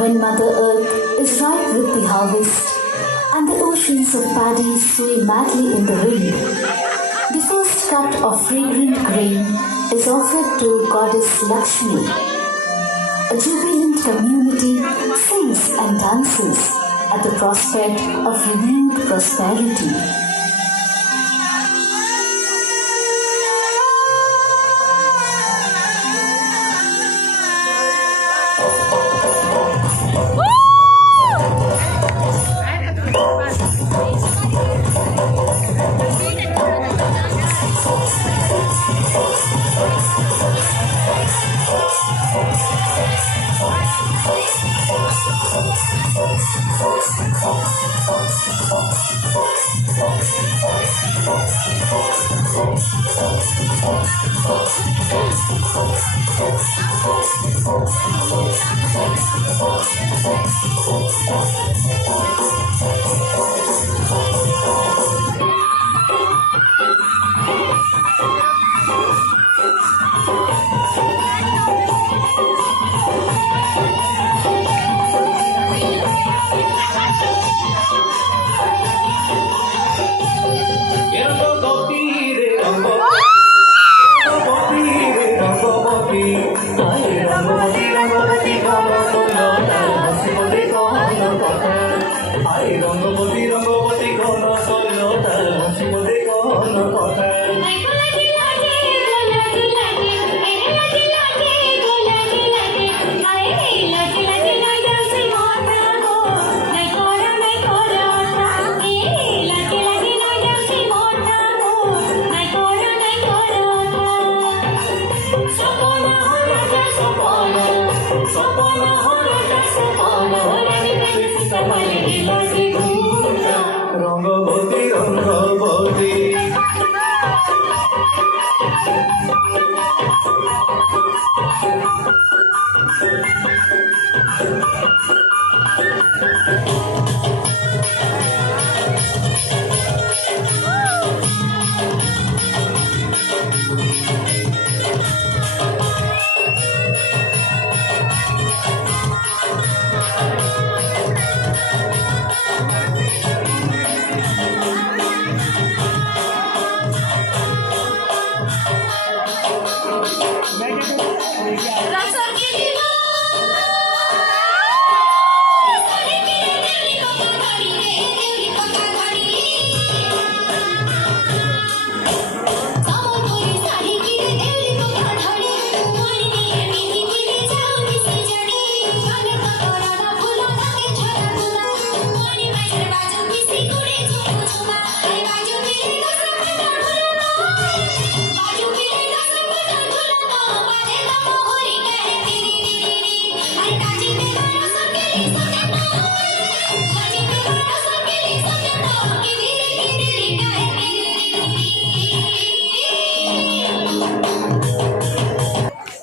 when Mother Earth is ripe with the harvest and the oceans of paddy sway madly in the wind, the first cut of fragrant grain is offered to Goddess Lakshmi. A jubilant community sings and dances at the prospect of renewed prosperity.